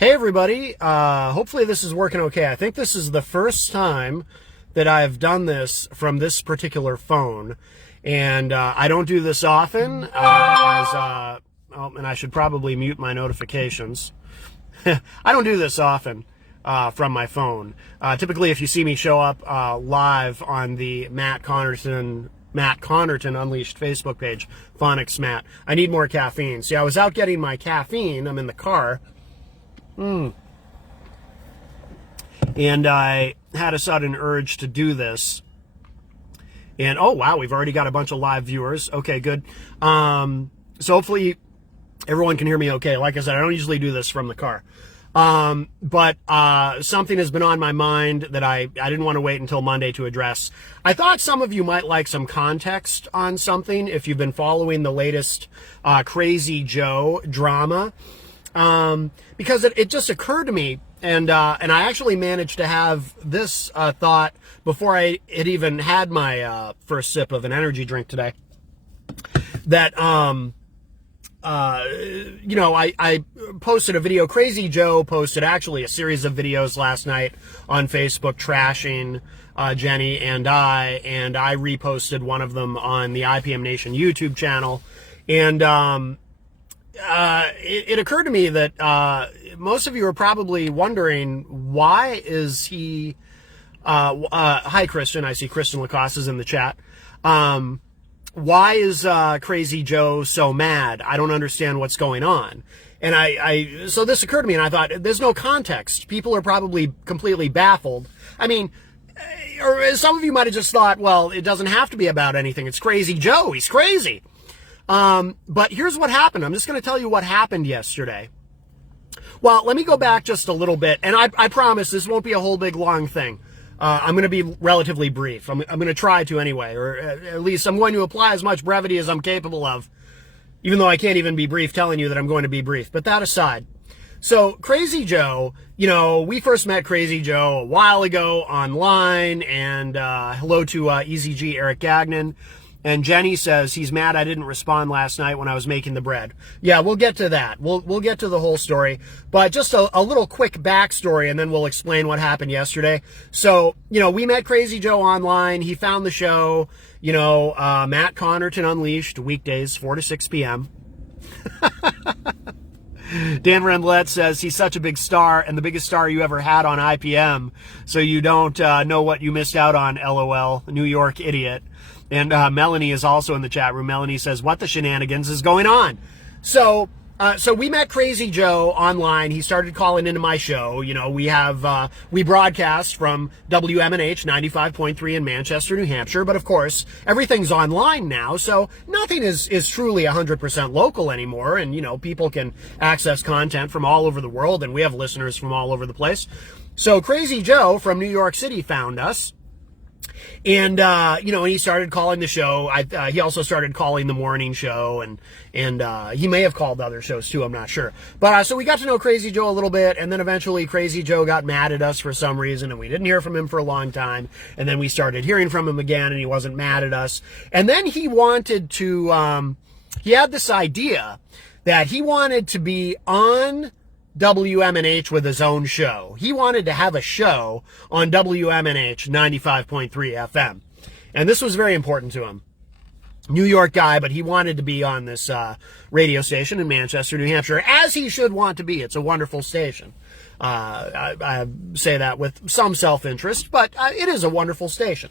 Hey everybody, hopefully this is working okay. I think this is the first time that I've done this from this particular phone, and I don't do this often, and I should probably mute my notifications. I don't do this often from my phone. Typically, if you see me show up live on the Matt Connarton Unleashed Facebook page, Phonics Matt, I need more caffeine. See, I was out getting my caffeine. I'm in the car. And I had a sudden urge to do this. And, oh, wow, we've already got a bunch of live viewers. Okay, good. So hopefully everyone can hear me okay. Like I said, I don't usually do this from the car. But something has been on my mind that I didn't want to wait until Monday to address. I thought some of you might like some context on something if you've been following the latest Crazy Joe drama. Because it just occurred to me, and I actually managed to have this thought before I had even had my first sip of an energy drink today, that I posted a video. Crazy Joe posted actually a series of videos last night on Facebook trashing Jenny and I reposted one of them on the IPM Nation YouTube channel. And it occurred to me that most of you are probably wondering, why is he hi Christian, I see Kristen Lacoste is in the chat. Why is Crazy Joe so mad? I don't understand what's going on. And so this occurred to me, and I thought, there's no context. People are probably completely baffled. I mean, or some of you might have just thought, well, it doesn't have to be about anything. It's Crazy Joe. He's crazy. But here's what happened. I'm just going to tell you what happened yesterday. Well, let me go back just a little bit, and I promise this won't be a whole big long thing. I'm going to be relatively brief. I'm going to try to anyway, or at least I'm going to apply as much brevity as I'm capable of, even though I can't even be brief telling you that I'm going to be brief. But that aside, so Crazy Joe, we first met Crazy Joe a while ago online, and hello to EZG Eric Gagnon. And Jenny says he's mad I didn't respond last night when I was making the bread. Yeah, we'll get to that. We'll get to the whole story. But just a little quick backstory, and then we'll explain what happened yesterday. So, we met Crazy Joe online. He found the show, Matt Connarton Unleashed, weekdays, 4 to 6 p.m. Dan Rendlett says he's such a big star and the biggest star you ever had on IPM, so you don't know what you missed out on, LOL, New York idiot. And Melanie is also in the chat room. Melanie says, what the shenanigans is going on? So we met Crazy Joe online. He started calling into my show. We broadcast from WMNH 95.3 in Manchester, New Hampshire. But of course, everything's online now. So nothing is truly 100% local anymore. And, people can access content from all over the world. And we have listeners from all over the place. So Crazy Joe from New York City found us. And, and he started calling the show. He also started calling the morning show, and he may have called other shows too, I'm not sure. But, so we got to know Crazy Joe a little bit, and then eventually Crazy Joe got mad at us for some reason, and we didn't hear from him for a long time. And then we started hearing from him again, and he wasn't mad at us. And then he wanted to, he had this idea that he wanted to be on WMNH with his own show. He wanted to have a show on WMNH 95.3 FM. And this was very important to him. New York guy, but he wanted to be on this radio station in Manchester, New Hampshire, as he should want to be. It's a wonderful station. I say that with some self-interest, but it is a wonderful station.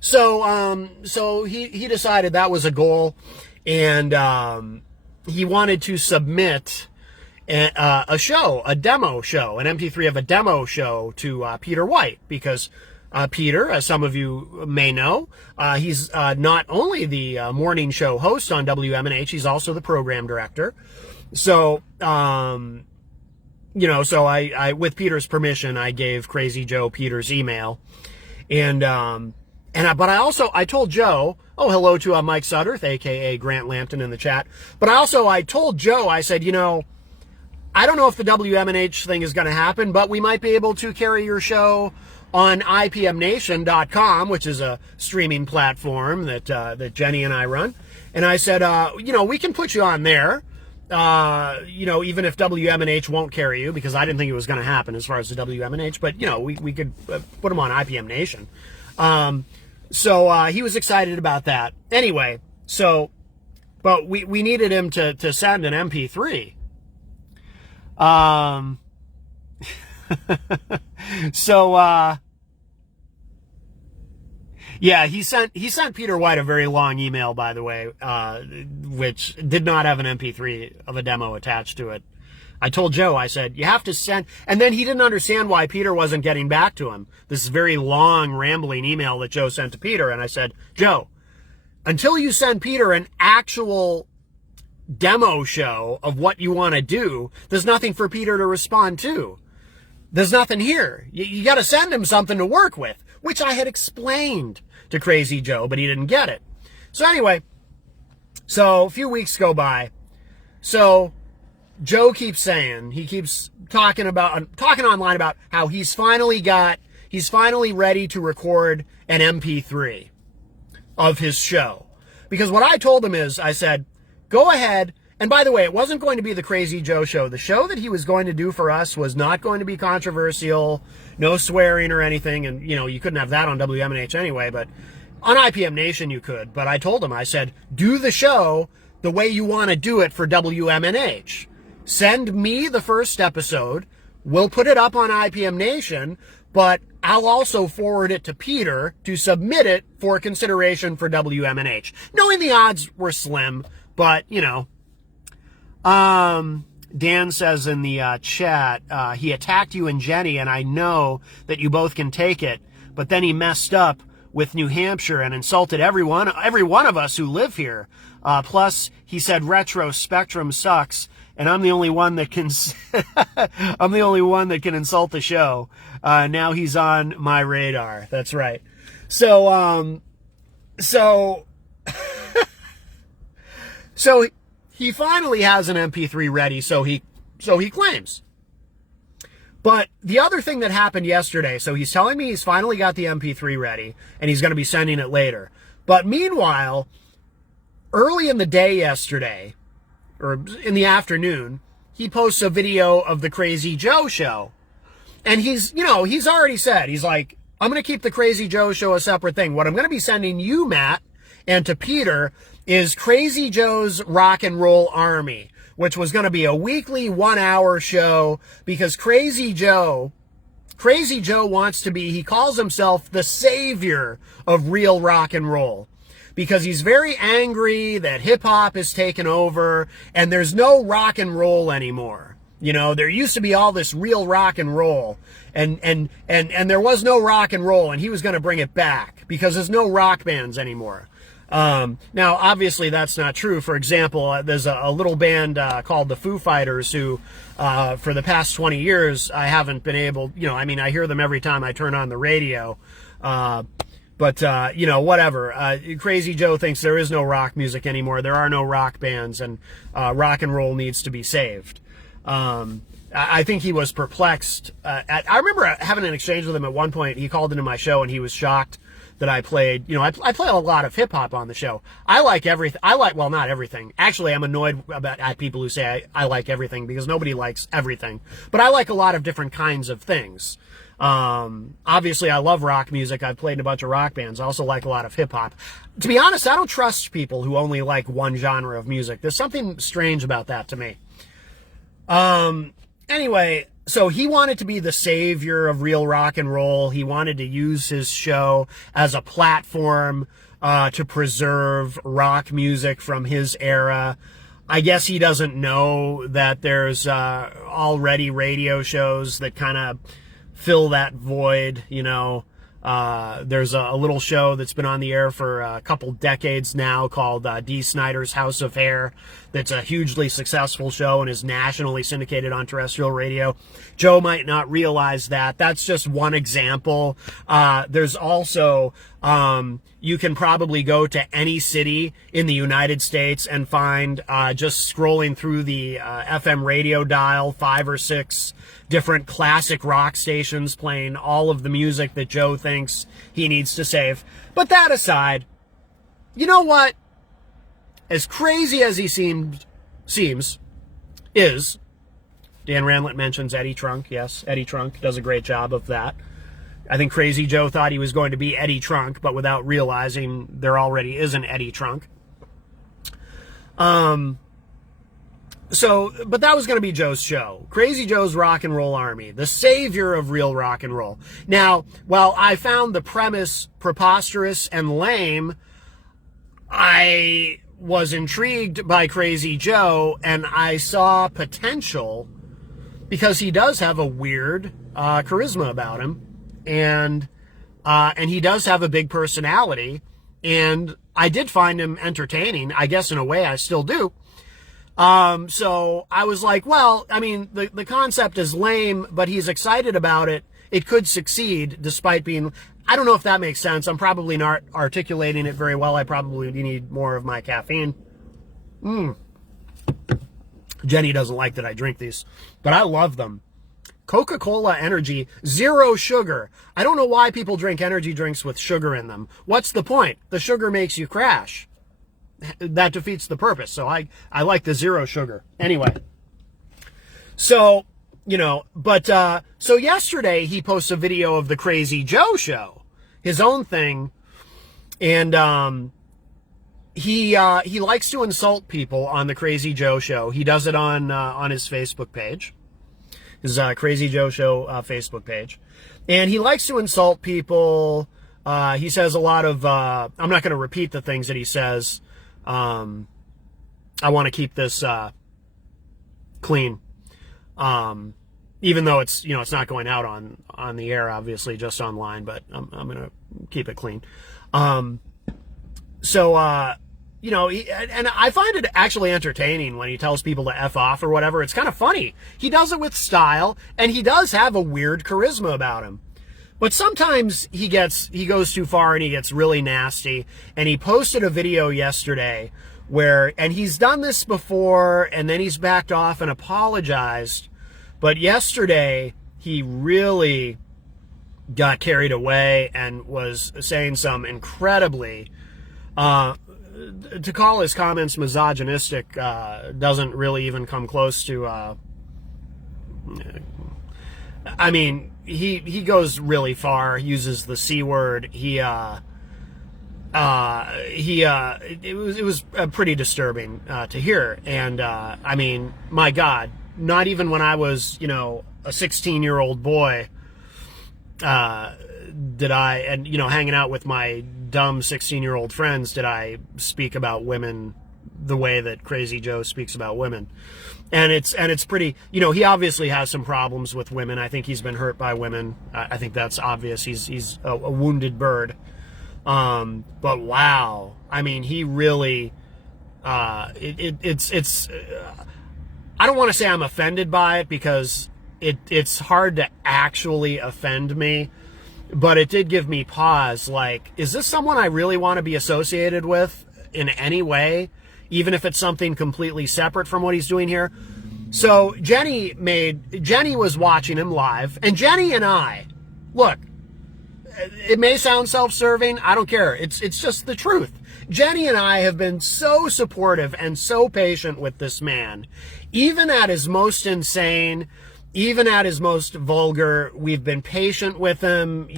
So he decided that was a goal, and he wanted to submit a show, a demo show, an MP3 of a demo show to Peter White, because Peter, as some of you may know, he's not only the morning show host on WMNH, he's also the program director. So, so I with Peter's permission, I gave Crazy Joe Peter's email, but I told Joe, oh, hello to Mike Sutterth, aka Grant Lampton in the chat, but I told Joe, I said, I don't know if the WMNH thing is going to happen, but we might be able to carry your show on IPMNation.com, which is a streaming platform that Jenny and I run. And I said, we can put you on there. even if WMNH won't carry you, because I didn't think it was going to happen as far as the WMNH, but, we could put him on IPM Nation. So he was excited about that. Anyway, but we needed him to send an MP3. Yeah, he sent Peter White a very long email, by the way, which did not have an MP3 of a demo attached to it. I told Joe, I said, you have to send, and then he didn't understand why Peter wasn't getting back to him. This very long, rambling email that Joe sent to Peter, and I said, Joe, until you send Peter an actual demo show of what you want to do, there's nothing for Peter to respond to. There's nothing here. You got to send him something to work with, which I had explained to Crazy Joe, but he didn't get it. So anyway, a few weeks go by. So Joe keeps saying, he keeps talking online about how he's finally ready to record an MP3 of his show. Because what I told him is, I said, go ahead. And by the way, it wasn't going to be the Crazy Joe show. The show that he was going to do for us was not going to be controversial, no swearing or anything. And, you couldn't have that on WMNH anyway, but on IPM Nation you could. But I told him, I said, do the show the way you want to do it for WMNH. Send me the first episode. We'll put it up on IPM Nation, but I'll also forward it to Peter to submit it for consideration for WMNH. Knowing the odds were slim, but, Dan says in the chat, he attacked you and Jenny, and I know that you both can take it, but then he messed up with New Hampshire and insulted every one of us who live here. Plus, he said Retro Spectrum sucks, and I'm the only one that can insult the show. Now he's on my radar. That's right. So he finally has an MP3 ready, so he claims. But the other thing that happened yesterday, so he's telling me he's finally got the MP3 ready, and he's going to be sending it later. But meanwhile, early in the day yesterday, or in the afternoon, he posts a video of the Crazy Joe show. And he's already said, he's like, I'm going to keep the Crazy Joe show a separate thing. What I'm going to be sending you, Matt, and to Peter is Crazy Joe's Rock and Roll Army, which was going to be a weekly 1-hour show, because Crazy Joe wants to be, he calls himself the savior of real rock and roll, because he's very angry that hip hop has taken over and there's no rock and roll anymore. There used to be all this real rock and roll, and there was no rock and roll, and he was going to bring it back because there's no rock bands anymore. Now, obviously, that's not true. For example, there's a little band called the Foo Fighters who, for the past 20 years, I haven't been able, I hear them every time I turn on the radio. But whatever. Crazy Joe thinks there is no rock music anymore. There are no rock bands, and rock and roll needs to be saved. I think he was perplexed. I remember having an exchange with him at one point. He called into my show, and he was shocked that I played, I play a lot of hip hop on the show. I like everything. Well, not everything. Actually, I'm annoyed at people who say I like everything, because nobody likes everything. But I like a lot of different kinds of things. Obviously, I love rock music. I've played in a bunch of rock bands. I also like a lot of hip hop. To be honest, I don't trust people who only like one genre of music. There's something strange about that to me. Anyway, so he wanted to be the savior of real rock and roll. He wanted to use his show as a platform to preserve rock music from his era. I guess he doesn't know that there's already radio shows that kind of fill that void, There's a little show that's been on the air for a couple decades now called Dee Snider's House of Hair. That's a hugely successful show and is nationally syndicated on terrestrial radio. Joe might not realize that. That's just one example. There's also, you can probably go to any city in the United States and find, just scrolling through the FM radio dial, 5 or 6 different classic rock stations playing all of the music that Joe thinks he needs to save. But that aside, you know what? As crazy as he seems, is, Dan Ranlett mentions Eddie Trunk. Yes, Eddie Trunk does a great job of that. I think Crazy Joe thought he was going to be Eddie Trunk, but without realizing there already is an Eddie Trunk. But that was going to be Joe's show. Crazy Joe's Rock and Roll Army, the savior of real rock and roll. Now, while I found the premise preposterous and lame, I was intrigued by Crazy Joe, and I saw potential because he does have a weird charisma about him, and he does have a big personality, and I did find him entertaining. I guess in a way I still do. So I was like, well, I mean, the concept is lame, but he's excited about it. It could succeed despite being, I don't know if that makes sense. I'm probably not articulating it very well. I probably need more of my caffeine. Jenny doesn't like that I drink these, but I love them. Coca-Cola Energy, 0 sugar. I don't know why people drink energy drinks with sugar in them. What's the point? The sugar makes you crash. That defeats the purpose. So I like the 0 sugar. Anyway. So, so yesterday he posts a video of the Crazy Joe show, his own thing. And, he likes to insult people on the Crazy Joe show. He does it on his Facebook page, his, Crazy Joe show, Facebook page. And he likes to insult people. He says a lot of, I'm not going to repeat the things that he says. I want to keep this clean, even though it's it's not going out on the air, obviously, just online. But I'm going to keep it clean. And I find it actually entertaining when he tells people to F off or whatever. It's kind of funny. He does it with style, and he does have a weird charisma about him. But sometimes he goes too far and he gets really nasty. And he posted a video yesterday and he's done this before and then he's backed off and apologized. But yesterday he really got carried away and was saying some incredibly, to call his comments misogynistic, doesn't really even come close to, I mean, he goes really far, uses the C word. It was pretty disturbing to hear. And I mean, my God, not even when I was, a 16-year-old boy, did I, and hanging out with my dumb 16-year-old friends, did I speak about women the way that Crazy Joe speaks about women. And it's pretty, he obviously has some problems with women. I think he's been hurt by women. I think that's obvious. He's a wounded bird. But wow. I mean, he really, it's, I don't want to say I'm offended by it because it's hard to actually offend me, but it did give me pause. Like, is this someone I really want to be associated with in any way? Even if it's something completely separate from what he's doing here. So Jenny was watching him live, and Jenny and I, look, it may sound self-serving, I don't care. It's just the truth. Jenny and I have been so supportive and so patient with this man. Even at his most insane, even at his most vulgar, we've been patient with him,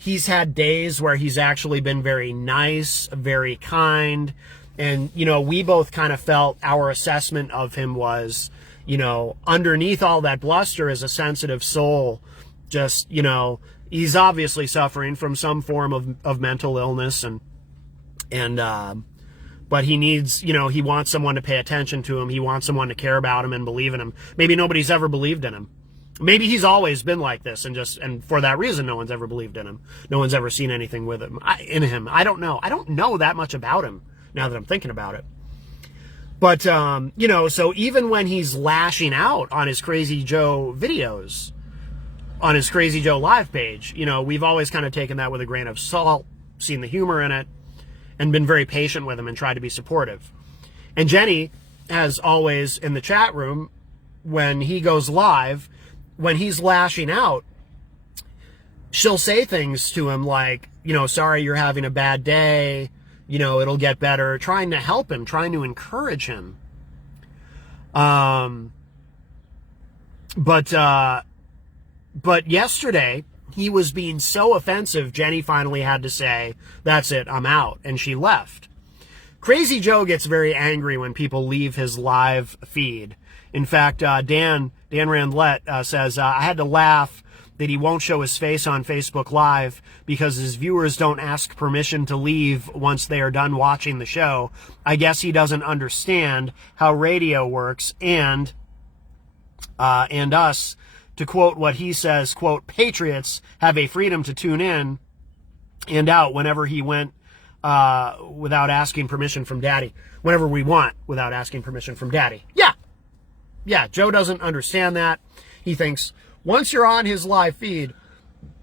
He's had days where he's actually been very nice, very kind. And, we both kind of felt our assessment of him was, underneath all that bluster is a sensitive soul. Just, he's obviously suffering from some form of mental illness but he needs, he wants someone to pay attention to him. He wants someone to care about him and believe in him. Maybe nobody's ever believed in him. Maybe he's always been like this, and for that reason, no one's ever believed in him. No one's ever seen anything with him, in him. I don't know. I don't know that much about him now that I'm thinking about it. But, so even when he's lashing out on his Crazy Joe videos, on his Crazy Joe live page, we've always kind of taken that with a grain of salt, seen the humor in it, and been very patient with him and tried to be supportive. And Jenny has always, in the chat room, when he goes live, when he's lashing out, she'll say things to him like, sorry you're having a bad day, it'll get better, trying to help him, trying to encourage him. But yesterday, he was being so offensive, Jenny finally had to say, "That's it, I'm out," and she left. Crazy Joe gets very angry when people leave his live feed. In fact, Dan Randlett says, I had to laugh that he won't show his face on Facebook Live because his viewers don't ask permission to leave once they are done watching the show. I guess he doesn't understand how radio works, and us, to quote what he says, quote, "Patriots have a freedom to tune in and out whenever he went without asking permission from Daddy. Whenever we want without asking permission from Daddy." Yeah, Joe doesn't understand that. He thinks once you're on his live feed,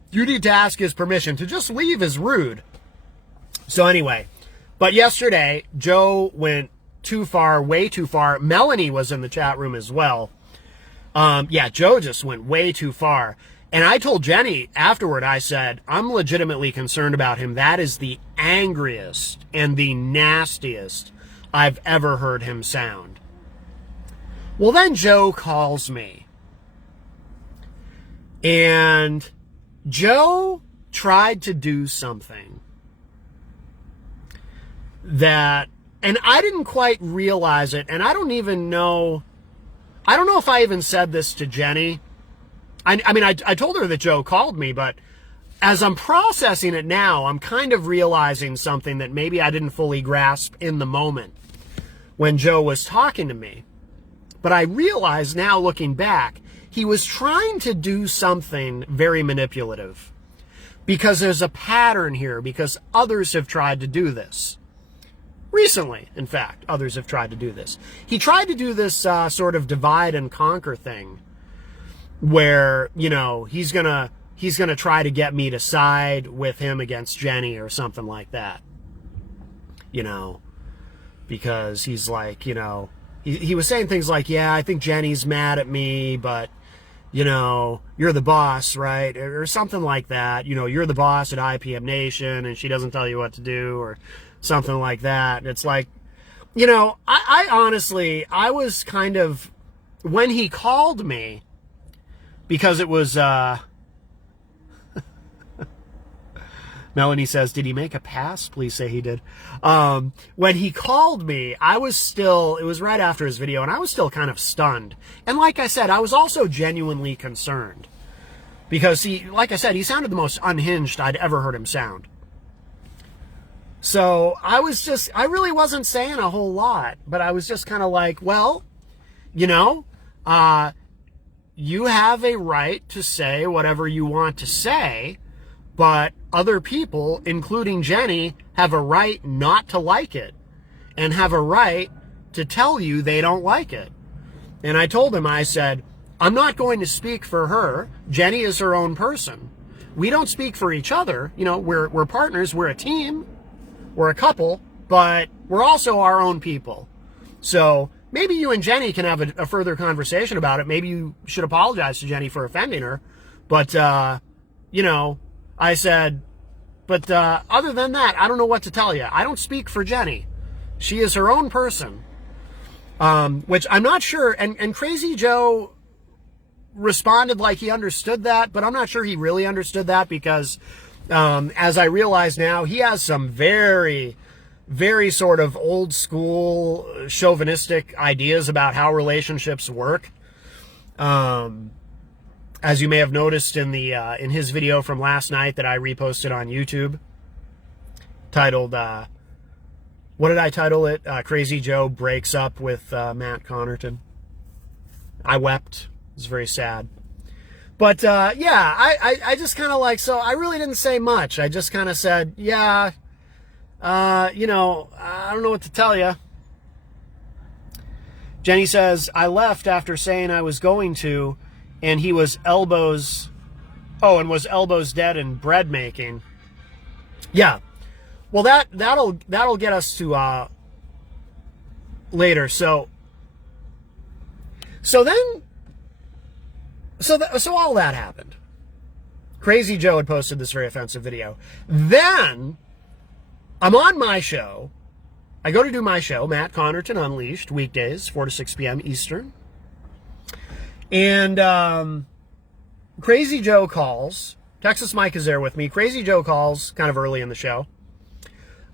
you need to ask his permission. To just leave is rude. So anyway, but yesterday, Joe went too far, way too far. Melanie was in the chat room as well. Yeah, Joe just went way too far. And I told Jenny afterward, I said, I'm legitimately concerned about him. That is the angriest and the nastiest I've ever heard him sound. Well, then Joe calls me. And Joe tried to do something that, and I didn't quite realize it, and I don't know if I even said this to Jenny. I mean, I told her that Joe called me, but as I'm processing it now, I'm kind of realizing something that maybe I didn't fully grasp in the moment when Joe was talking to me. But I realize now, looking back, he was trying to do something very manipulative. Because there's a pattern here, because others have tried to do this. Recently, in fact, others have tried to do this. He tried to do this sort of divide and conquer thing, where, you know, he's gonna try to get me to side with him against Jenny or something like that. You know, because he's like, you know, he was saying things like, yeah, I think Jenny's mad at me, but, you know, you're the boss, right? Or something like that. You know, you're the boss at IPM Nation and she doesn't tell you what to do, or something like that. And it's like, you know, I honestly, I was kind of, when he called me, because it was, Melanie says, did he make a pass? Please say he did. When he called me, I was still, it was right after his video, and I was still kind of stunned. And like I said, I was also genuinely concerned. Because he, like I said, he sounded the most unhinged I'd ever heard him sound. So I really wasn't saying a whole lot, but I was just kind of like, well, you know, you have a right to say whatever you want to say, but other people, including Jenny, have a right not to like it and have a right to tell you they don't like it. And I told him, I said, I'm not going to speak for her. Jenny is her own person. We don't speak for each other. You know, we're partners, we're a team, we're a couple, but we're also our own people. So maybe you and Jenny can have a further conversation about it. Maybe you should apologize to Jenny for offending her. But, you know, I said, but other than that, I don't know what to tell you. I don't speak for Jenny. She is her own person. Which I'm not sure. And Crazy Joe responded like he understood that, but I'm not sure he really understood that because, as I realize now, he has some very, very sort of old school chauvinistic ideas about how relationships work. As you may have noticed in the in his video from last night that I reposted on YouTube, titled, what did I title it? Crazy Joe breaks up with Matt Connarton. I wept. It was very sad. But yeah, I just kind of like, so I really didn't say much. I just kind of said, yeah, you know, I don't know what to tell you. Jenny says, I left after saying I was going to, and he was elbows dead in bread making. Yeah. Well, that'll get us to later. So all that happened. Crazy Joe had posted this very offensive video. Then I'm on my show, I go to do my show, Matt Connarton Unleashed, weekdays, 4 to 6 p.m. Eastern. And Crazy Joe calls. Texas Mike is there with me. Crazy Joe calls kind of early in the show.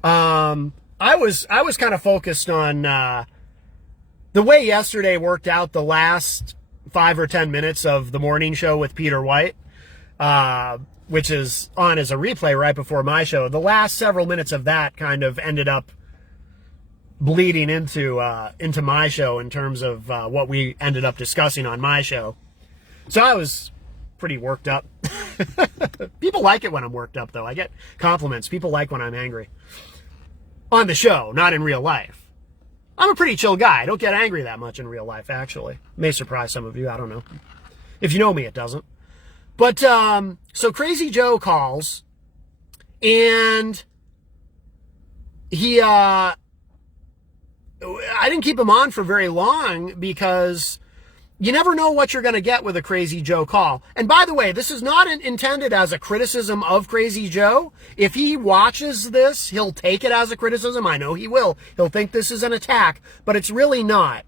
I was kind of focused on the way yesterday worked out, the last 5 or 10 minutes of the morning show with Peter White, which is on as a replay right before my show. The last several minutes of that kind of ended up bleeding into my show in terms of what we ended up discussing on my show. So I was pretty worked up. People like it when I'm worked up, though. I get compliments. People like when I'm angry. On the show, not in real life. I'm a pretty chill guy. I don't get angry that much in real life, actually. May surprise some of you. I don't know. If you know me, it doesn't. But, so Crazy Joe calls, and he, I didn't keep him on for very long because you never know what you're going to get with a Crazy Joe call. And by the way, this is not intended as a criticism of Crazy Joe. If he watches this, he'll take it as a criticism. I know he will. He'll think this is an attack, but it's really not.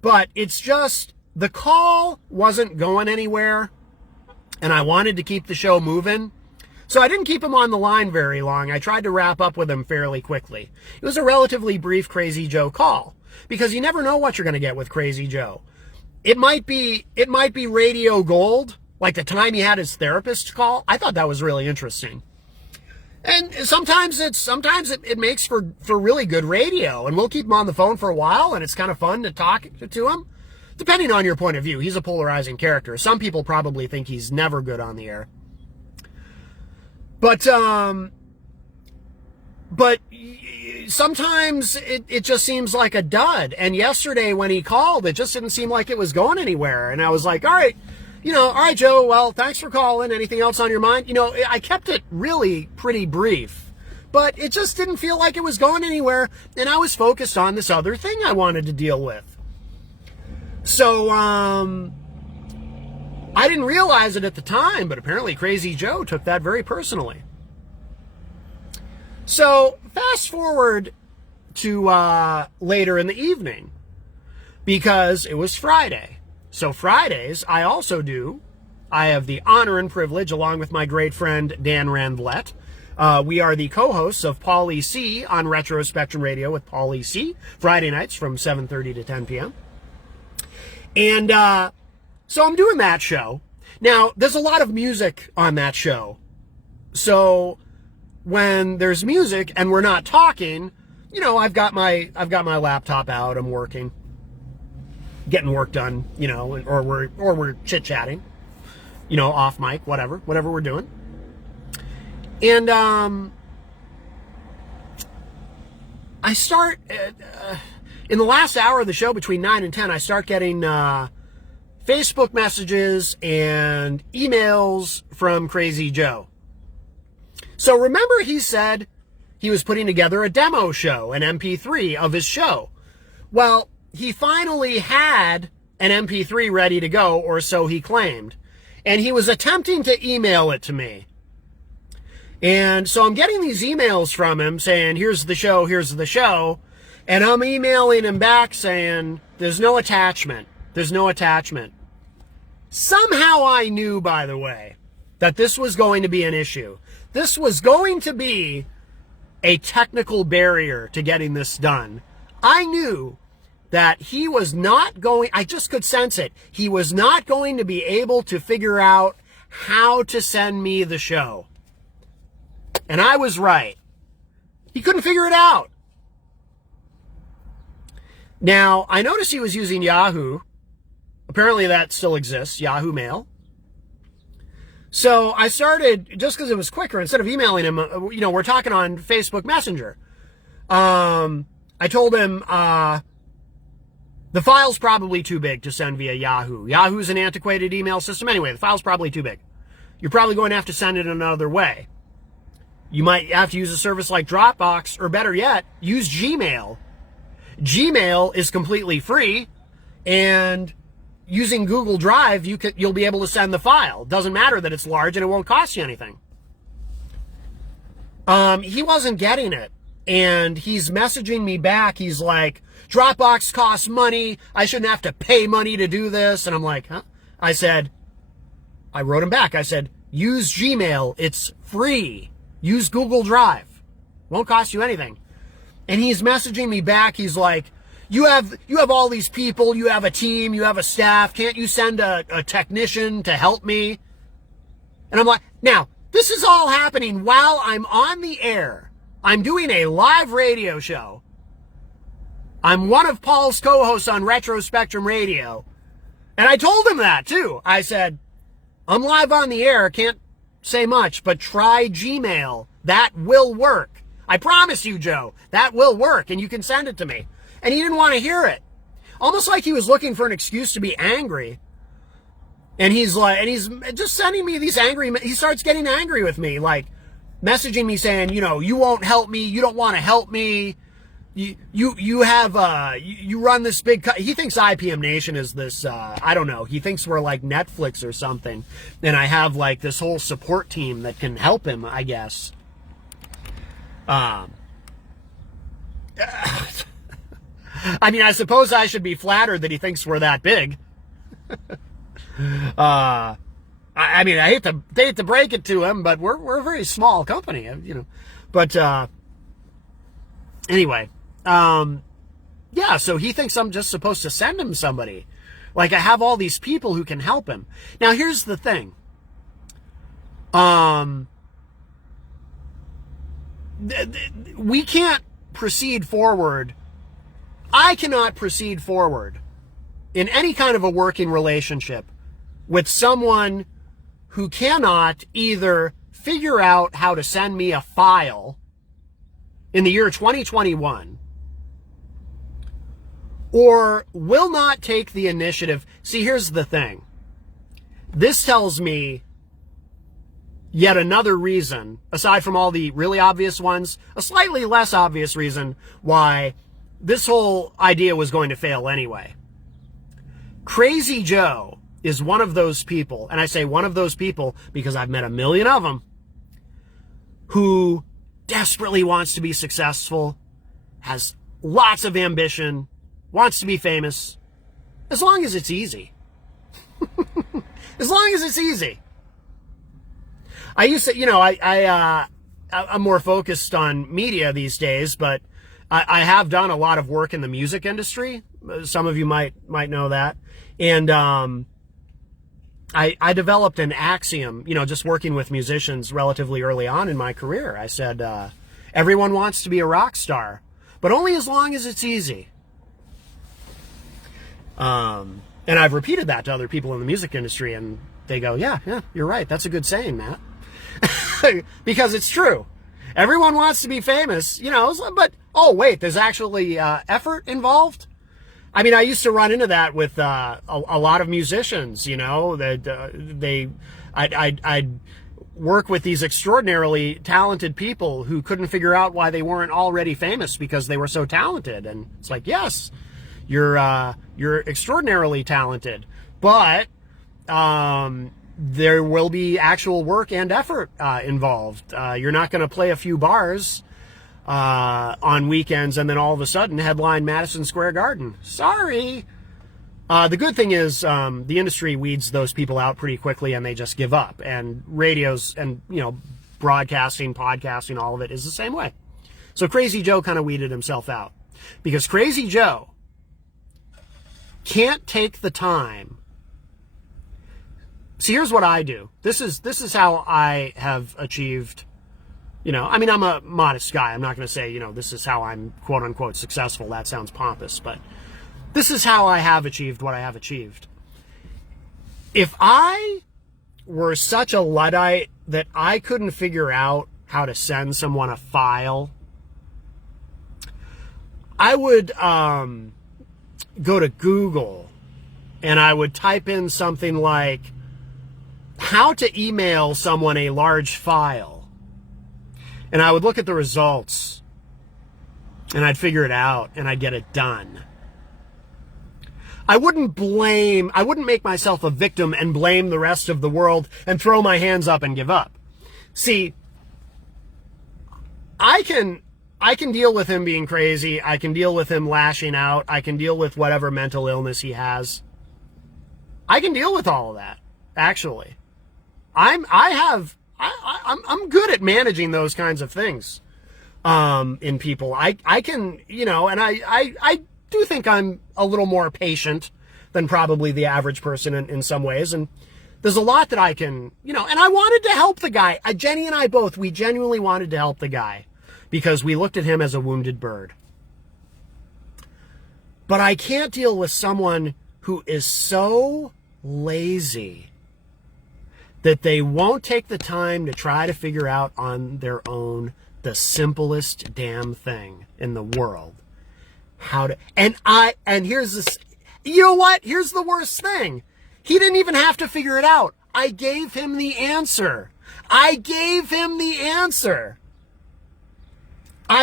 But it's just the call wasn't going anywhere, and I wanted to keep the show moving. So I didn't keep him on the line very long. I tried to wrap up with him fairly quickly. It was a relatively brief Crazy Joe call because you never know what you're going to get with Crazy Joe. It might be radio gold, like the time he had his therapist call. I thought that was really interesting. And sometimes it makes for really good radio, and we'll keep him on the phone for a while, and it's kind of fun to talk to him. Depending on your point of view, he's a polarizing character. Some people probably think he's never good on the air. But sometimes it just seems like a dud. And yesterday when he called, it just didn't seem like it was going anywhere. And I was like, all right, Joe, well, thanks for calling. Anything else on your mind? I kept it really pretty brief, but it just didn't feel like it was going anywhere. And I was focused on this other thing I wanted to deal with. So, I didn't realize it at the time, but apparently Crazy Joe took that very personally. So, fast forward to later in the evening, because it was Friday. So Fridays, I have the honor and privilege, along with my great friend Dan Randlett. We are the co-hosts of Paulie C on Retro Spectrum Radio with Paulie C, Friday nights from 7:30 to 10 p.m. And so I'm doing that show. Now, there's a lot of music on that show. So when there's music and we're not talking, I've got my laptop out, I'm working, getting work done, or we're chit-chatting, off mic, whatever we're doing. And I start in the last hour of the show, between 9 and 10, I start getting Facebook messages and emails from Crazy Joe. So remember, he said he was putting together a demo show, an MP3 of his show. Well, he finally had an MP3 ready to go, or so he claimed. And he was attempting to email it to me. And so I'm getting these emails from him saying, here's the show. And I'm emailing him back saying, there's no attachment. Somehow I knew, by the way, that this was going to be an issue. This was going to be a technical barrier to getting this done. I knew that he was not going, I just could sense it. He was not going to be able to figure out how to send me the show. And I was right. He couldn't figure it out. Now, I noticed he was using Yahoo. Apparently that still exists, Yahoo Mail. So I started, just because it was quicker, instead of emailing him, we're talking on Facebook Messenger. I told him the file's probably too big to send via Yahoo. Yahoo's an antiquated email system anyway. The file's probably too big. You're probably going to have to send it another way. You might have to use a service like Dropbox, or better yet, use Gmail. Gmail is completely free, and using Google Drive, you'll be able to send the file. Doesn't matter that it's large, and it won't cost you anything. He wasn't getting it. And he's messaging me back. He's like, Dropbox costs money. I shouldn't have to pay money to do this. And I'm like, huh? I wrote him back. I said, use Gmail. It's free. Use Google Drive. Won't cost you anything. And he's messaging me back. He's like, you have all these people. You have a team. You have a staff. Can't you send a technician to help me? And I'm like, now, this is all happening while I'm on the air. I'm doing a live radio show. I'm one of Paul's co-hosts on Retro Spectrum Radio. And I told him that, too. I said, I'm live on the air. Can't say much, but try Gmail. That will work. I promise you, Joe, that will work, and you can send it to me. And he didn't want to hear it. Almost like he was looking for an excuse to be angry. And he's just sending me these he starts getting angry with me, like messaging me saying, you won't help me. You don't want to help me. You run this big, he thinks IPM Nation is this, I don't know. He thinks we're like Netflix or something. And I have like this whole support team that can help him, I guess. I mean, I suppose I should be flattered that he thinks we're that big. I hate to break it to him, but we're a very small company, But anyway, yeah. So he thinks I'm just supposed to send him somebody, like I have all these people who can help him. Now here's the thing. We can't proceed forward. I cannot proceed forward in any kind of a working relationship with someone who cannot either figure out how to send me a file in the year 2021 or will not take the initiative. See, here's the thing. This tells me yet another reason, aside from all the really obvious ones, a slightly less obvious reason why this whole idea was going to fail anyway. Crazy Joe is one of those people, and I say one of those people because I've met a million of them, who desperately wants to be successful, has lots of ambition, wants to be famous, as long as it's easy. As long as it's easy. I used to, I'm more focused on media these days, but I have done a lot of work in the music industry. Some of you might know that. And I developed an axiom, just working with musicians relatively early on in my career. I said, everyone wants to be a rock star, but only as long as it's easy. And I've repeated that to other people in the music industry, and they go, yeah, you're right. That's a good saying, Matt. Because it's true. Everyone wants to be famous, but, oh, wait, there's actually effort involved? I mean, I used to run into that with a lot of musicians, I'd work with these extraordinarily talented people who couldn't figure out why they weren't already famous because they were so talented. And it's like, yes, you're extraordinarily talented, but there will be actual work and effort involved. You're not going to play a few bars on weekends and then all of a sudden headline Madison Square Garden. Sorry. The good thing is the industry weeds those people out pretty quickly and they just give up. And radios and, broadcasting, podcasting, all of it is the same way. So Crazy Joe kind of weeded himself out because Crazy Joe can't take the time. See, here's what I do. This is how I have achieved, I'm a modest guy. I'm not going to say, this is how I'm quote unquote successful. That sounds pompous, but this is how I have achieved what I have achieved. If I were such a Luddite that I couldn't figure out how to send someone a file, I would go to Google and I would type in something like how to email someone a large file. And I would look at the results and I'd figure it out and I'd get it done. I wouldn't make myself a victim and blame the rest of the world and throw my hands up and give up. See, I can I can deal with him being crazy. I can deal with him lashing out. I can deal with whatever mental illness he has. I can deal with all of that, actually. I'm good at managing those kinds of things in people. I can, and I do think I'm a little more patient than probably the average person in some ways. And there's a lot that I can, and I wanted to help the guy. Jenny and I both, we genuinely wanted to help the guy because we looked at him as a wounded bird. But I can't deal with someone who is so lazy that they won't take the time to try to figure out on their own the simplest damn thing in the world. And here's this, you know what? Here's the worst thing. He didn't even have to figure it out. I gave him the answer. I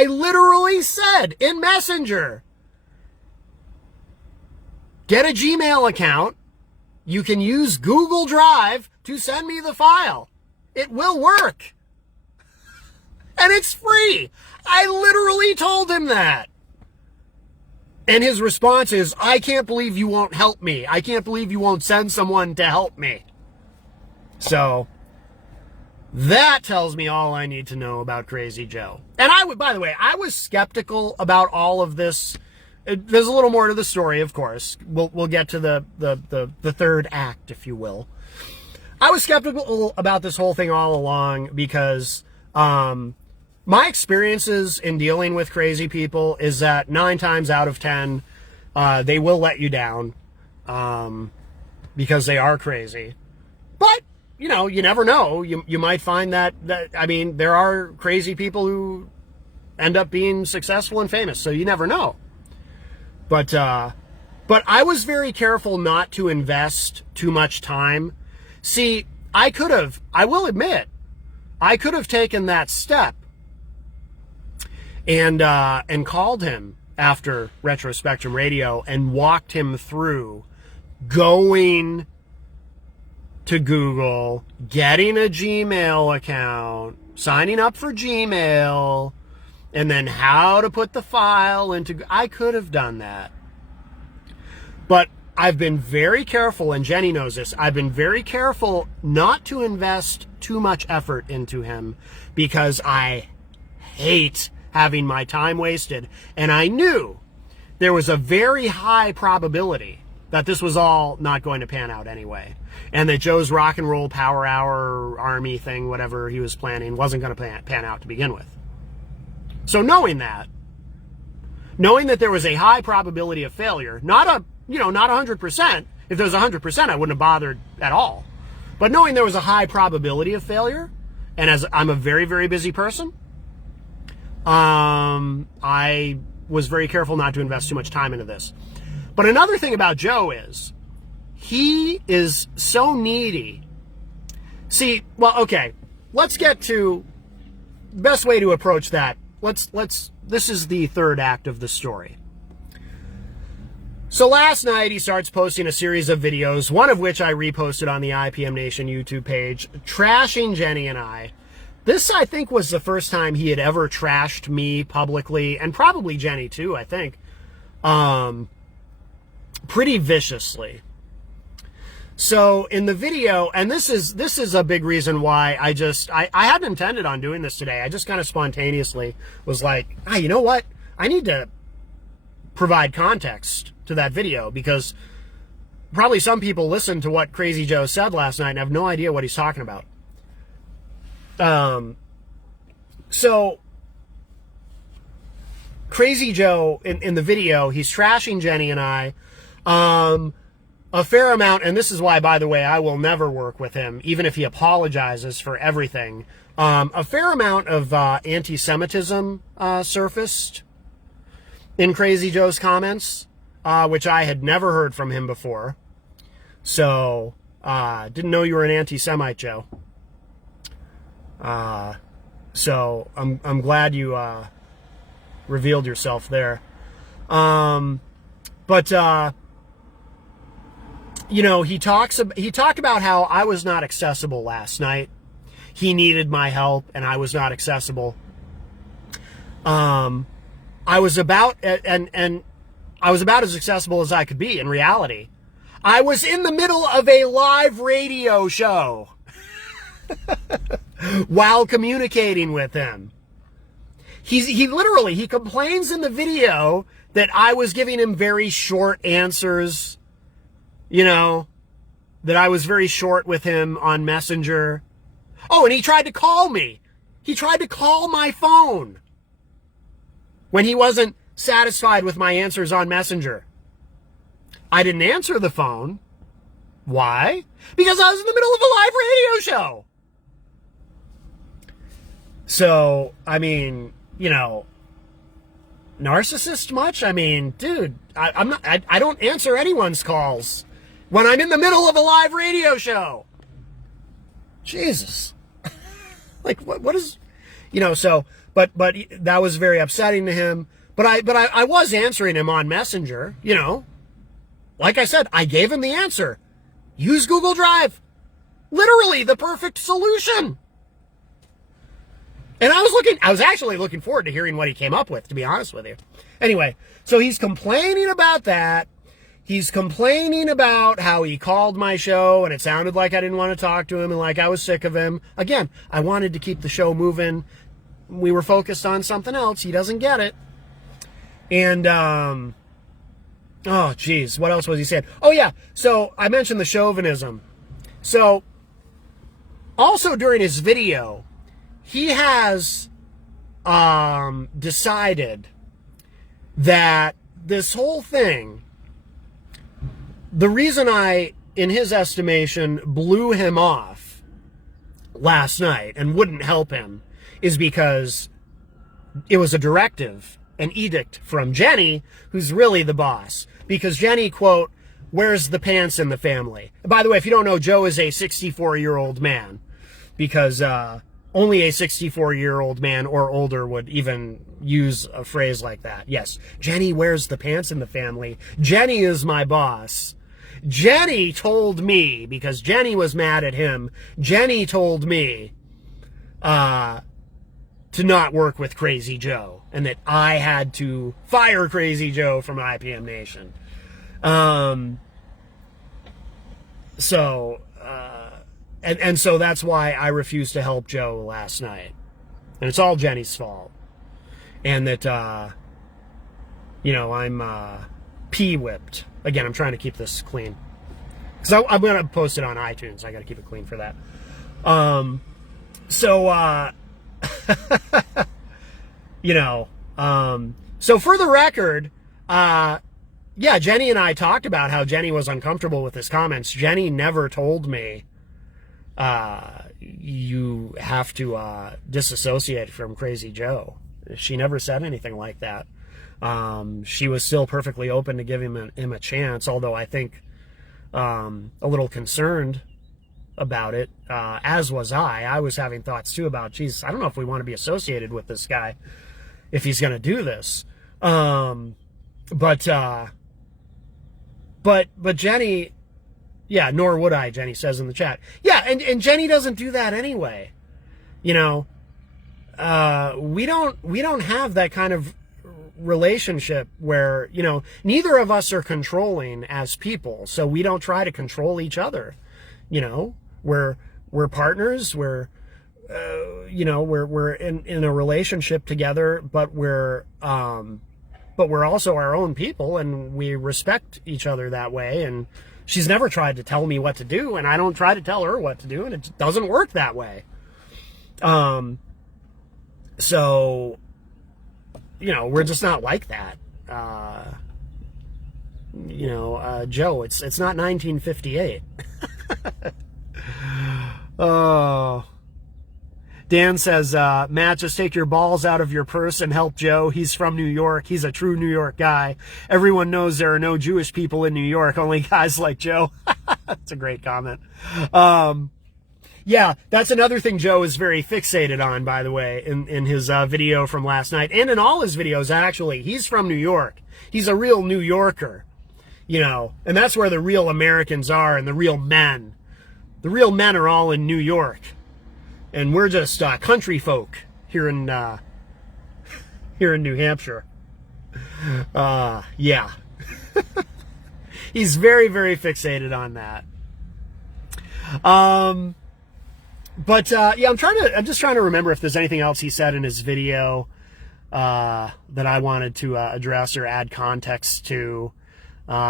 literally said in Messenger, get a Gmail account. You can use Google Drive to send me the file. It will work. And it's free. I literally told him that. And his response is, I can't believe you won't help me. I can't believe you won't send someone to help me. So, that tells me all I need to know about Crazy Joe. And by the way, I was skeptical about all of this. There's a little more to the story, of course. We'll get to the third act, if you will. I was skeptical about this whole thing all along because my experiences in dealing with crazy people is that 9 times out of 10, they will let you down because they are crazy. But, you never know. You might find that, there are crazy people who end up being successful and famous, so you never know. But I was very careful not to invest too much time. See, I will admit, I could have taken that step and called him after Retro Spectrum Radio and walked him through going to Google, getting a Gmail account, signing up for Gmail, and then how to put the file into... I could have done that. But I've been very careful, and Jenny knows this, I've been very careful not to invest too much effort into him because I hate having my time wasted. And I knew there was a very high probability that this was all not going to pan out anyway. And that Joe's rock and roll power hour army thing, whatever he was planning, wasn't going to pan out to begin with. So knowing that there was a high probability of failure, not 100%. If there was 100%, I wouldn't have bothered at all. But knowing there was a high probability of failure, and as I'm a very, very busy person, I was very careful not to invest too much time into this. But another thing about Joe is, he is so needy. See, well, okay, let's get to best way to approach that. This is the third act of the story. So last night he starts posting a series of videos, one of which I reposted on the IPM Nation YouTube page, trashing Jenny and I. This, I think, was the first time he had ever trashed me publicly, and probably Jenny too, I think, pretty viciously. So in the video, and this is a big reason why I hadn't intended on doing this today. I just kind of spontaneously was like, you know what? I need to provide context to that video because probably some people listened to what Crazy Joe said last night and have no idea what he's talking about. So Crazy Joe in the video, he's trashing Jenny and I. A fair amount, and this is why, by the way, I will never work with him, even if he apologizes for everything. A fair amount of anti-Semitism surfaced in Crazy Joe's comments, which I had never heard from him before. So, didn't know you were an anti-Semite, Joe. So, I'm glad you revealed yourself there. He talked about how I was not accessible last night. He needed my help and I was not accessible. I was about, and I was about as accessible as I could be in reality. I was in the middle of a live radio show while communicating with him. He literally, he complains in the video that I was giving him very short answers, you know, that I was very short with him on Messenger. Oh, and he tried to call me. He tried to call my phone when he wasn't satisfied with my answers on Messenger. I didn't answer the phone. Why? Because I was in the middle of a live radio show. So, I mean, you know, narcissist much? I mean, dude, I don't answer anyone's calls when I'm in the middle of a live radio show. Jesus. Like, what is, you know, so, but that was very upsetting to him. But I was answering him on Messenger, you know. Like I said, I gave him the answer. Use Google Drive. Literally the perfect solution. And I was actually looking forward to hearing what he came up with, to be honest with you. Anyway, so he's complaining about that. He's complaining about how he called my show and it sounded like I didn't want to talk to him and like I was sick of him. Again, I wanted to keep the show moving. We were focused on something else. He doesn't get it. And, oh, geez, what else was he saying? Oh, yeah, so I mentioned the chauvinism. So, also during his video, he has decided that this whole thing, the reason I, in his estimation, blew him off last night and wouldn't help him is because it was a directive, an edict from Jenny, who's really the boss. Because Jenny, quote, wears the pants in the family. By the way, if you don't know, Joe is a 64-year-old man. Because only a 64-year-old man or older would even use a phrase like that. Yes, Jenny wears the pants in the family. Jenny is my boss. Jenny told me, because Jenny was mad at him, Jenny told me to not work with Crazy Joe, and that I had to fire Crazy Joe from IPM Nation. So that's why I refused to help Joe last night. And it's all Jenny's fault. And that, you know, I'm pee-whipped. Again, I'm trying to keep this clean. Because I'm going to post it on iTunes. I got to keep it clean for that. You know, so for the record, yeah, Jenny and I talked about how Jenny was uncomfortable with his comments. Jenny never told me, you have to, disassociate from Crazy Joe. She never said anything like that. She was still perfectly open to giving him a chance, although I think, a little concerned about it, as was I. I was having thoughts too about, geez, I don't know if we want to be associated with this guy if he's going to do this. But Jenny, yeah, nor would I, Jenny says in the chat. Yeah, and Jenny doesn't do that anyway. You know, we don't have that kind of relationship where, you know, neither of us are controlling as people, so we don't try to control each other. You know, we're partners, we're in a relationship together, but we're also our own people, and we respect each other that way. And she's never tried to tell me what to do, and I don't try to tell her what to do, and it doesn't work that way. So, you know, we're just not like that. Joe, it's not 1958. Oh. Dan says, Matt, just take your balls out of your purse and help Joe. He's from New York. He's a true New York guy. Everyone knows there are no Jewish people in New York, only guys like Joe. That's a great comment. Yeah, that's another thing Joe is very fixated on, by the way, in his video from last night, and in all his videos, actually. He's from New York. He's a real New Yorker, you know, and that's where the real Americans are, and the real men. The real men are all in New York. And we're just country folk here in here in New Hampshire. Yeah. He's very, very fixated on that. Yeah, I'm just trying to remember if there's anything else he said in his video that I wanted to address or add context to.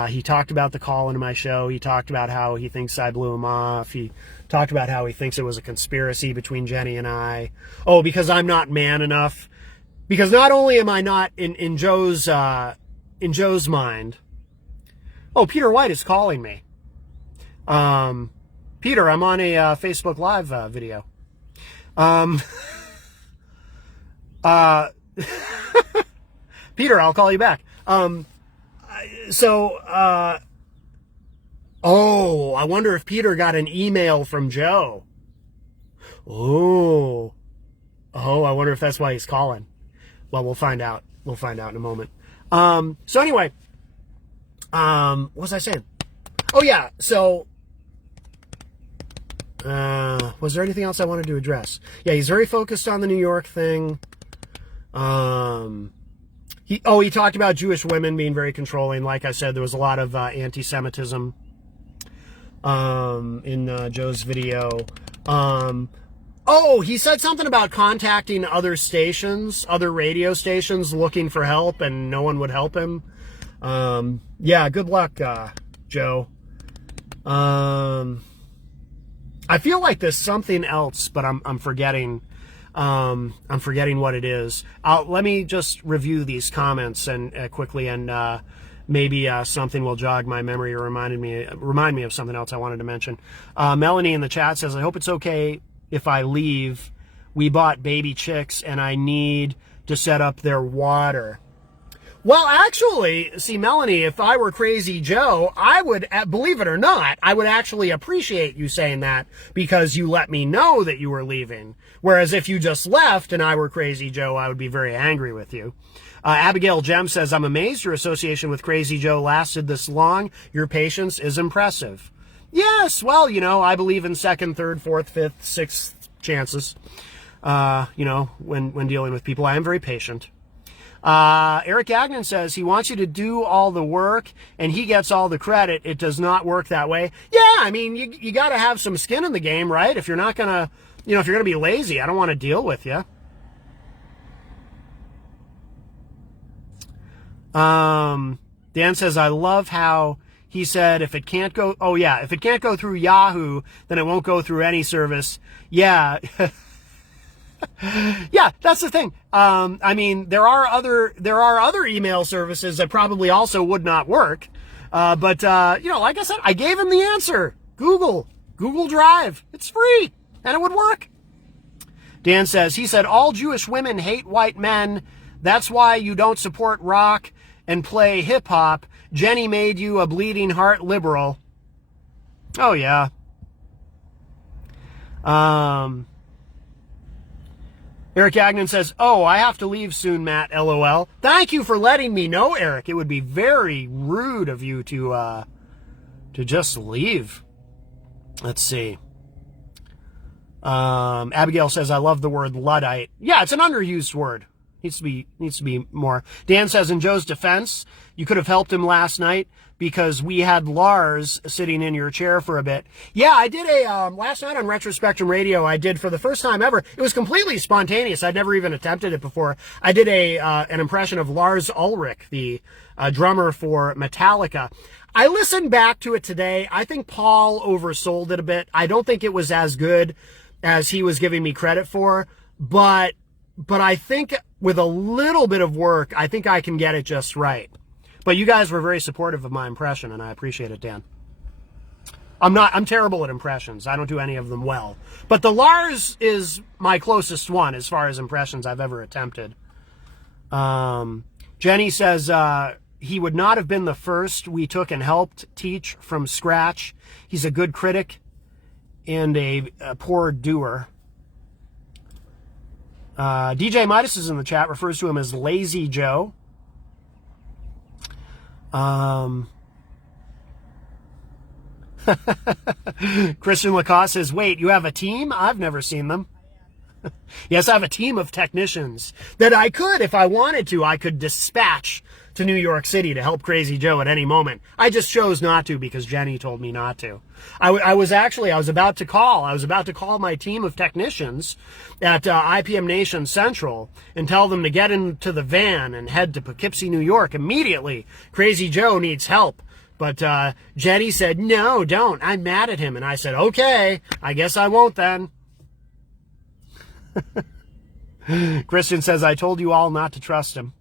He talked about the call into my show. He talked about how he thinks I blew him off. He talked about how he thinks it was a conspiracy between Jenny and I. Oh, because I'm not man enough. Because not only am I not in Joe's mind. Oh, Peter White is calling me. Peter, I'm on a Facebook Live video. Peter, I'll call you back. Oh, I wonder if Peter got an email from Joe. Oh, I wonder if that's why he's calling. Well, we'll find out. We'll find out in a moment. So anyway, what was I saying? Oh yeah, so was there anything else I wanted to address? Yeah, he's very focused on the New York thing. He talked about Jewish women being very controlling. Like I said, there was a lot of anti-Semitism in Joe's video. He said something about contacting other stations, other radio stations, looking for help, and no one would help him. Yeah, good luck, Joe. I feel like there's something else, but I'm forgetting. I'm forgetting what it is. Let me just review these comments and quickly, and maybe something will jog my memory or remind me of something else I wanted to mention. Melanie in the chat says, "I hope it's okay if I leave. We bought baby chicks, and I need to set up their water." Well, actually, see, Melanie, if I were Crazy Joe, I would, believe it or not, I would actually appreciate you saying that because you let me know that you were leaving. Whereas if you just left and I were Crazy Joe, I would be very angry with you. Abigail Jem says, "I'm amazed your association with Crazy Joe lasted this long. Your patience is impressive." Yes, well, I believe in second, third, fourth, fifth, sixth chances. When dealing with people, I am very patient. Eric Agnon says he wants you to do all the work and he gets all the credit. It does not work that way. Yeah, I mean, you got to have some skin in the game, right? If you're not going to, if you're going to be lazy, I don't want to deal with you. Dan says, "I love how he said if it can't go, if it can't go through Yahoo, then it won't go through any service." Yeah. Yeah, that's the thing. I mean, there are other email services that probably also would not work. But like I said, I gave him the answer. Google Drive. It's free and it would work. Dan says, he said, "All Jewish women hate white men. That's why you don't support rock and play hip hop. Jenny made you a bleeding heart liberal." Oh yeah. Eric Agnon says, "Oh, I have to leave soon, Matt, LOL." Thank you for letting me know, Eric. It would be very rude of you to just leave. Let's see. Abigail says, "I love the word Luddite." Yeah, it's an underused word. Needs to be more. Dan says, "In Joe's defense, you could have helped him last night because we had Lars sitting in your chair for a bit." Yeah, I did last night on Retro Spectrum Radio, I did for the first time ever. It was completely spontaneous. I'd never even attempted it before. I did an impression of Lars Ulrich, the drummer for Metallica. I listened back to it today. I think Paul oversold it a bit. I don't think it was as good as he was giving me credit for, but I think with a little bit of work, I think I can get it just right. But you guys were very supportive of my impression, and I appreciate it, Dan. I'm terrible at impressions. I don't do any of them well. But the Lars is my closest one as far as impressions I've ever attempted. Jenny says, he would not have been the first we took and helped teach from scratch. He's a good critic and a poor doer. DJ Midas is in the chat, refers to him as Lazy Joe. Christian Lacoste says, "Wait, you have a team? I've never seen them." Yes, I have a team of technicians that I could, if I wanted to, I could dispatch to New York City to help Crazy Joe at any moment. I just chose not to because Jenny told me not to. I was about to call my team of technicians at IPM Nation Central and tell them to get into the van and head to Poughkeepsie, New York immediately. Crazy Joe needs help. But Jenny said, no, don't. I'm mad at him. And I said, okay, I guess I won't then. Christian says, I told you all not to trust him.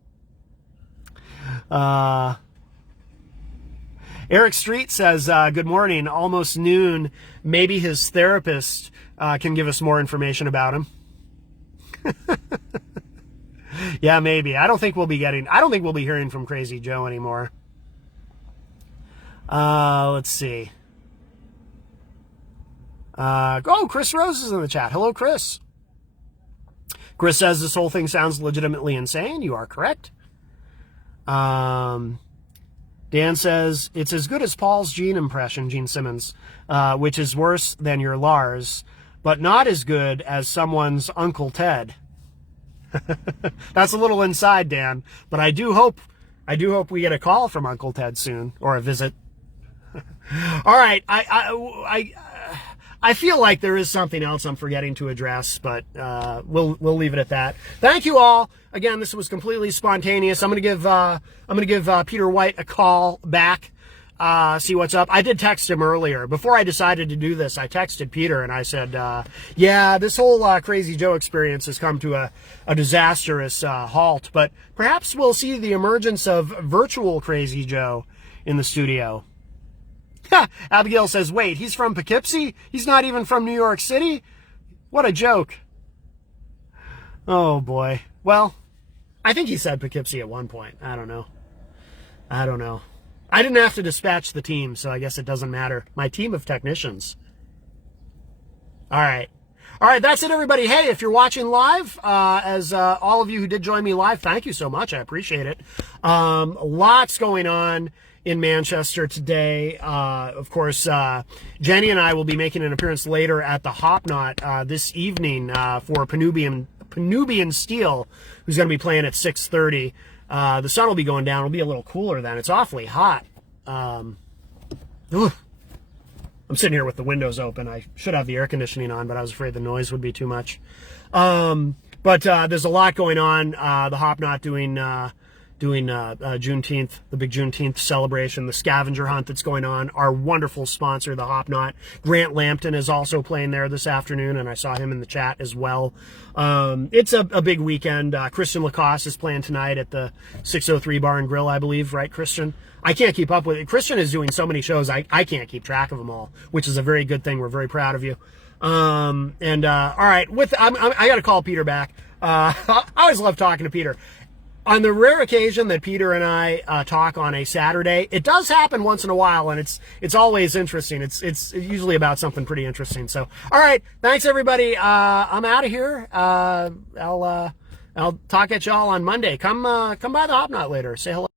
Eric Street says, good morning, almost noon. Maybe his therapist can give us more information about him. Yeah, maybe. I don't think we'll be hearing from Crazy Joe anymore. Let's see. Chris Rose is in the chat. Hello, Chris. Chris says this whole thing sounds legitimately insane. You are correct. Dan says, it's as good as Paul's Gene impression, Gene Simmons, which is worse than your Lars, but not as good as someone's Uncle Ted. That's a little inside, Dan, but I do hope we get a call from Uncle Ted soon, or a visit. All right, I feel like there is something else I'm forgetting to address, but we'll leave it at that. Thank you all. Again, this was completely spontaneous. I'm gonna give Peter White a call back, see what's up. I did text him earlier before I decided to do this. I texted Peter and I said, yeah, this whole Crazy Joe experience has come to a disastrous halt, but perhaps we'll see the emergence of virtual Crazy Joe in the studio. Abigail says, wait, he's from Poughkeepsie? He's not even from New York City? What a joke. Oh, boy. Well, I think he said Poughkeepsie at one point. I don't know. I didn't have to dispatch the team, so I guess it doesn't matter. My team of technicians. All right. All right, that's it, everybody. Hey, if you're watching live, as all of you who did join me live, thank you so much. I appreciate it. Lots going on in Manchester today. Of course, Jenny and I will be making an appearance later at the Hop Knot this evening for Penubian Steel, who's going to be playing at 6:30. The sun will be going down. It'll be a little cooler then. It's awfully hot. I'm sitting here with the windows open. I should have the air conditioning on, but I was afraid the noise would be too much. But there's a lot going on. The Hop Knot doing Juneteenth, the big Juneteenth celebration, the scavenger hunt that's going on. Our wonderful sponsor, the Hop Knot, Grant Lampton, is also playing there this afternoon, and I saw him in the chat as well. It's a big weekend. Christian Lacoste is playing tonight at the 603 Bar and Grill, I believe, right, Christian? I can't keep up with it. Christian is doing so many shows, I can't keep track of them all, which is a very good thing. We're very proud of you. All right, I got to call Peter back. I always love talking to Peter. On the rare occasion that Peter and I talk on a Saturday, it does happen once in a while, and it's always interesting. It's usually about something pretty interesting. So, all right, thanks everybody. I'm out of here. I'll talk at y'all on Monday. Come by the Hop Knot later. Say hello.